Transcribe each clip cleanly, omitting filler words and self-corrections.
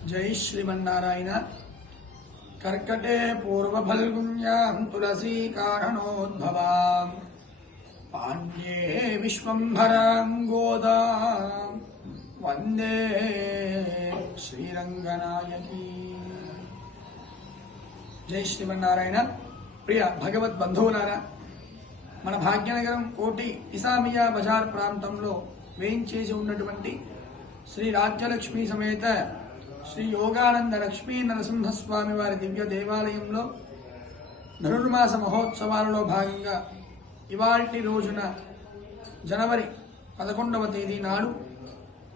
जय श्रीमन्नारायण। कर्कटे पूर्वफल्गुण्यां तुलसी कारणोद्भवां पाण्ड्ये विश्वम्भरां गोदां वंदे श्रीरंगनायकी। जय श्रीमन्नारायण। प्रिय भगवत् बंधुవులారా, మన భాగ్యనగరం కోటి ఇసామియా బజార్ ప్రాంతంలో వేయించేసి ఉన్నటువంటి శ్రీ రాజ్యలక్ష్మి సమేత శ్రీ యోగానంద లక్ష్మీ నరసింహస్వామి వారి దివ్య దేవాలయంలో ధనుర్మాస మహోత్సవాలలో భాగంగా ఇవాల్టి రోజున జనవరి 11వ తేదీ నాడు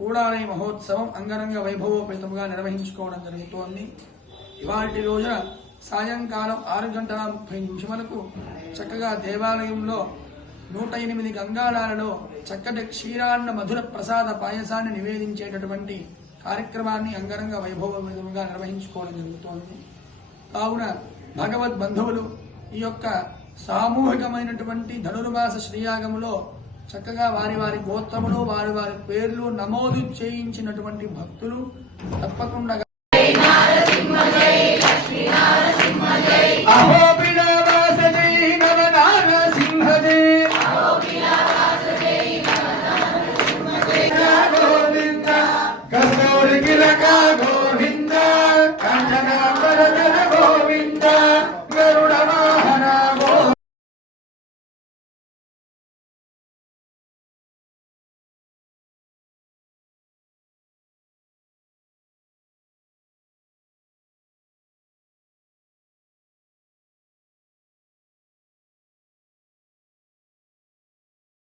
కూడాలయ మహోత్సవం అంగరంగ వైభవోపేతముగా నిర్వహించుకోవడం జరుగుతోంది। ఇవాల్టి రోజున సాయంకాలం 6:30 చక్కగా దేవాలయంలో 108 గంగాళాలలో చక్కటి క్షీరాన్న మధుర ప్రసాద పాయసాన్ని నివేదించేటటువంటి కార్యక్రమాన్ని అంగరంగ వైభవముగా నిర్వహించుకోవడం జరుగుతోంది। కావున భగవద్ బంధువులు ఈ యొక్క సామూహికమైనటువంటి ధనుర్మాస శ్రీయాగములో చక్కగా వారి వారి గోత్రములు వారి వారి పేర్లు నమోదు చేయించినటువంటి భక్తులు తప్పకుండా